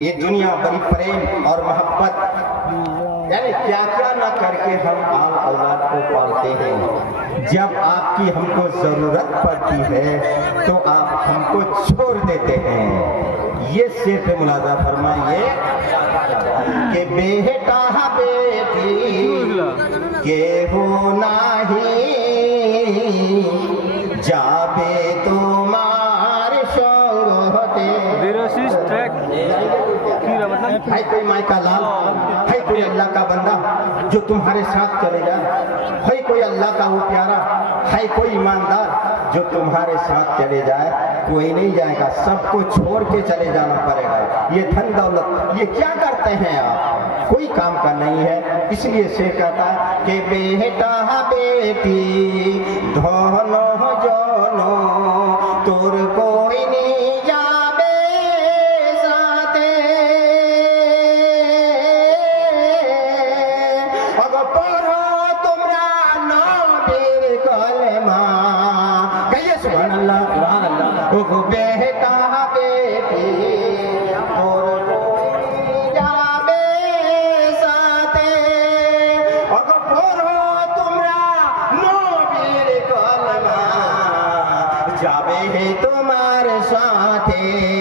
ये दुनिया बड़ी प्रेम और मोहब्बत यानी क्या क्या ना करके हम आल औलाद को पालते हैं। जब आपकी हमको जरूरत पड़ती है तो आप हमको छोड़ देते हैं। ये शेर पे मुलाजा फरमाइए कि बेटा बेटी के हो नहीं जाबे तुम्हारे शौहते है कोई माई का लाल, है कोई अल्लाह का बंदा जो तुम्हारे साथ चले जाए, है कोई अल्लाह का वो प्यारा, है कोई ईमानदार जो तुम्हारे साथ चले जाए। कोई नहीं जाएगा, सबको छोड़ के चले जाना पड़ेगा। ये धन दौलत ये क्या करते हैं आप, कोई काम का नहीं है। इसलिए से कहता कि बेटा बेटी दोनों जोनो तोर कोई नहीं जाबे साथे, अगर पढ़ो तुमरा नबीर कलमा कहिए सुभान अल्लाह सुभान अल्लाह। ओ बेटा बेटी तोर कोई नहीं जाबे साथे, अगर पढ़ो तुमरा नबीर कलमा जाबे है तुम्हारे साथे।